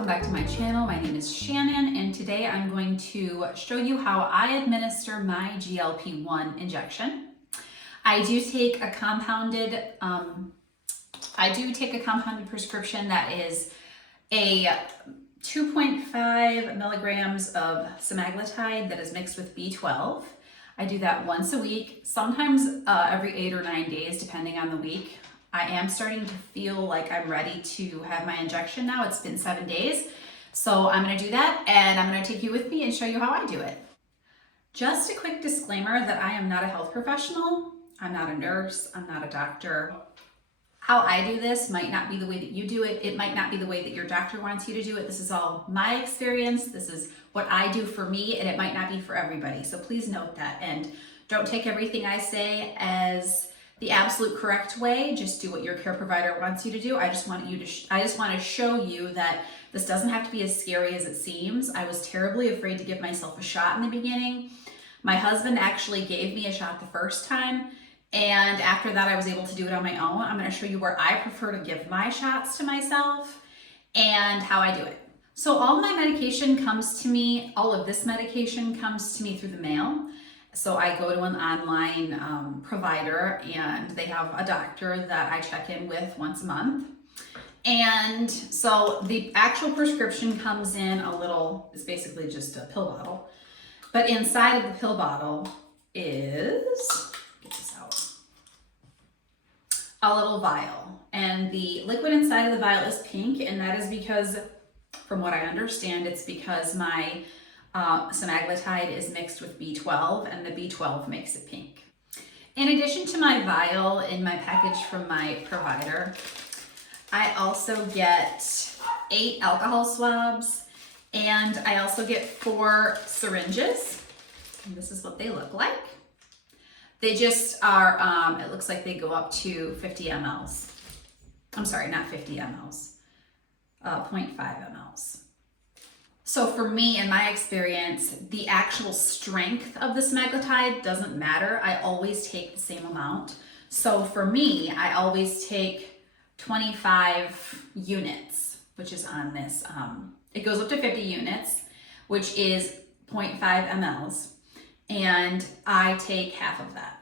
welcome back to my channel. My name is Shannon, and today I'm going to show you how I administer my GLP-1 injection. I do take a compounded prescription that is a 2.5 milligrams of semaglutide that is mixed with B12. I do that once a week, sometimes every 8 or 9 days, depending on the week. I am starting to feel like I'm ready to have my injection now. It's been 7 days. So I'm gonna do that, and I'm gonna take you with me and show you how I do it. Just a quick disclaimer that I am not a health professional. I'm not a nurse, I'm not a doctor. How I do this might not be the way that you do it. It might not be the way that your doctor wants you to do it. This is all my experience. This is what I do for me, and it might not be for everybody. So please note that, and don't take everything I say as the absolute correct way. Just do what your care provider wants you to do. I just want to show you that this doesn't have to be as scary as it seems. I was terribly afraid to give myself a shot in the beginning. My husband actually gave me a shot the first time, and after that I was able to do it on my own. I'm going to show you where I prefer to give my shots to myself and how I do it. So all of my medication comes to me, all of this medication comes to me through the mail. So I go to an online provider, and they have a doctor that I check in with once a month. And so the actual prescription comes in it's basically just a pill bottle. But inside of the pill bottle is, get this out, a little vial. And the liquid inside of the vial is pink, and that is because, from what I understand, it's because my semaglutide is mixed with B12, and the B12 makes it pink. In addition to my vial in my package from my provider, I also get 8 alcohol swabs, and I also get 4 syringes. And this is what they look like. They just are, it looks like they go up to 50 mLs. I'm sorry, not 50 mLs, 0.5 mLs. So for me, in my experience, the actual strength of the semaglutide doesn't matter. I always take the same amount. So for me, I always take 25 units, which is on this. It goes up to 50 units, which is 0.5 mLs, and I take half of that.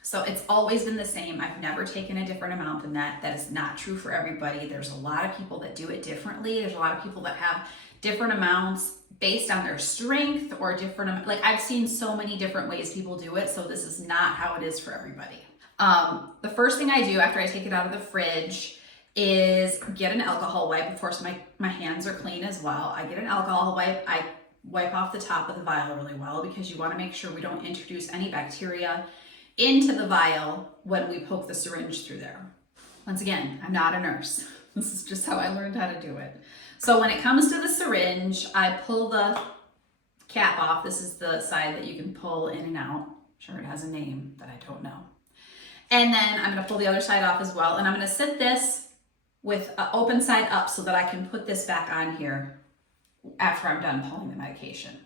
So it's always been the same. I've never taken a different amount than that. That is not true for everybody. There's a lot of people that do it differently. There's a lot of people that have different amounts based on their strength, or different, like I've seen so many different ways people do it. So this is not how it is for everybody. The first thing I do after I take it out of the fridge is get an alcohol wipe. Of course, my hands are clean as well. I get an alcohol wipe. I wipe off the top of the vial really well, because you want to make sure we don't introduce any bacteria into the vial when we poke the syringe through there. Once again, I'm not a nurse. This is just how I learned how to do it. So when it comes to the syringe, I pull the cap off. This is the side that you can pull in and out. I'm sure it has a name that I don't know. And then I'm gonna pull the other side off as well. And I'm gonna sit this with an open side up so that I can put this back on here after I'm done pulling the medication.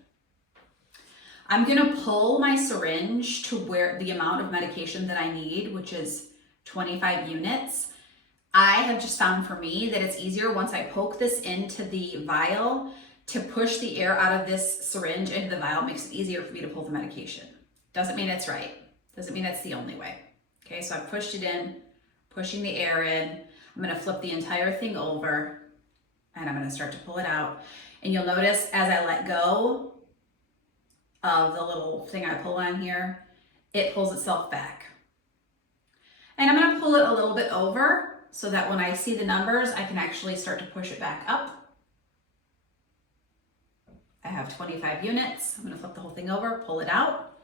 I'm gonna pull my syringe to where the amount of medication that I need, which is 25 units. I have just found for me that it's easier once I poke this into the vial to push the air out of this syringe into the vial. It makes it easier for me to pull the medication. Doesn't mean it's right. Doesn't mean it's the only way. Okay, so I've pushed it in, pushing the air in. I'm gonna flip the entire thing over, and I'm gonna start to pull it out. And you'll notice as I let go of the little thing I pull on here, it pulls itself back. And I'm gonna pull it a little bit over so that when I see the numbers, I can actually start to push it back up. I have 25 units. I'm gonna flip the whole thing over, pull it out.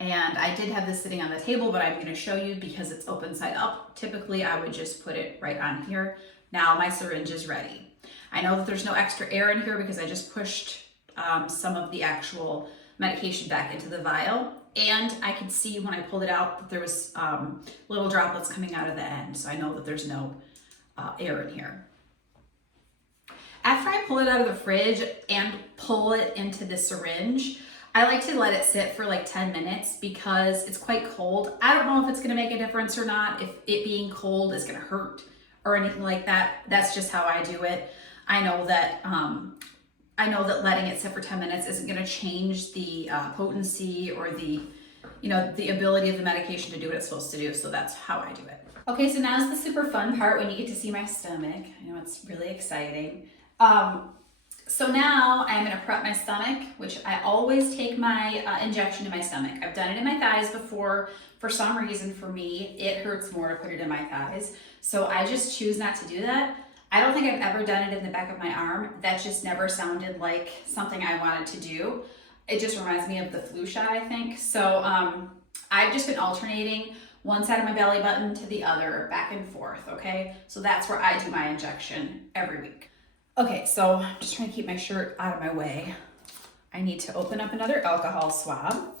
And I did have this sitting on the table, but I'm gonna show you because it's open side up. Typically, I would just put it right on here. Now my syringe is ready. I know that there's no extra air in here because I just pushed some of the actual medication back into the vial. And I could see when I pulled it out that there was little droplets coming out of the end. So I know that there's no air in here. After I pull it out of the fridge and pull it into the syringe, I like to let it sit for like 10 minutes because it's quite cold. I don't know if it's gonna make a difference or not, if it being cold is gonna hurt or anything like that. That's just how I do it. I know that letting it sit for 10 minutes isn't going to change the potency or the, the ability of the medication to do what it's supposed to do. So that's how I do it. Okay, so now is the super fun part when you get to see my stomach. I know it's really exciting. So now I'm going to prep my stomach, which I always take my injection in my stomach. I've done it in my thighs before. For some reason, for me, it hurts more to put it in my thighs. So I just choose not to do that. I don't think I've ever done it in the back of my arm. That just never sounded like something I wanted to do. It just reminds me of the flu shot, I think. So I've just been alternating one side of my belly button to the other, back and forth, okay? So that's where I do my injection every week. Okay, so I'm just trying to keep my shirt out of my way. I need to open up another alcohol swab.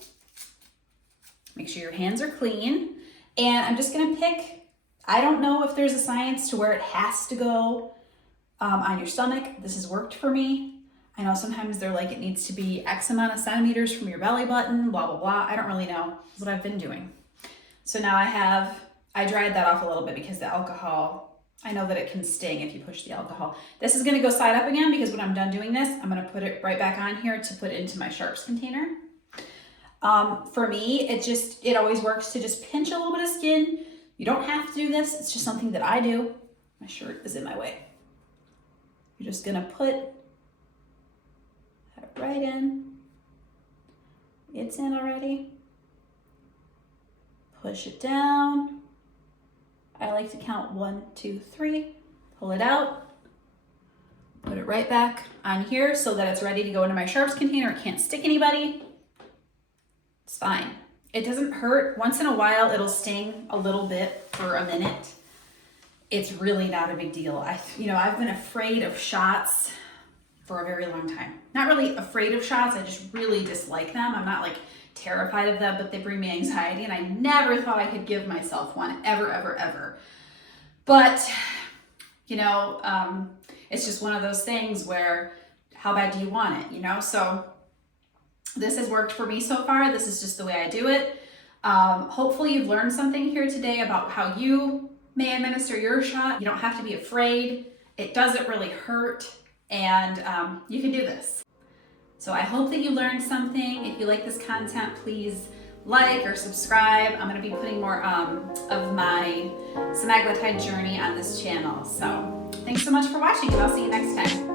Make sure your hands are clean. And I'm just gonna pick, I don't know if there's a science to where it has to go on your stomach. This has worked for me. I know sometimes they're like, it needs to be X amount of centimeters from your belly button, blah, blah, blah. I don't really know. That's what I've been doing. So now I dried that off a little bit because the alcohol, I know that it can sting if you push the alcohol. This is gonna go side up again because when I'm done doing this, I'm gonna put it right back on here to put into my sharps container. For me, it always works to just pinch a little bit of skin. You don't have to do this. It's just something that I do. My shirt is in my way. You're just gonna put that right in. It's in already. Push it down. I like to count 1, 2, 3. Pull it out. Put it right back on here so that it's ready to go into my sharps container. It can't stick anybody. It's fine. It doesn't hurt. Once in a while, it'll sting a little bit for a minute. It's really not a big deal. I've been afraid of shots for a very long time. Not really afraid of shots. I just really dislike them. I'm not like terrified of them, but they bring me anxiety, and I never thought I could give myself one ever, ever, ever. But, it's just one of those things where how bad do you want it, So this has worked for me so far. This is just the way I do it. Hopefully you've learned something here today about how you may administer your shot. You don't have to be afraid. It doesn't really hurt, and you can do this. So I hope that you learned something. If you like this content, please like or subscribe. I'm gonna be putting more of my semaglutide journey on this channel. So thanks so much for watching, and I'll see you next time.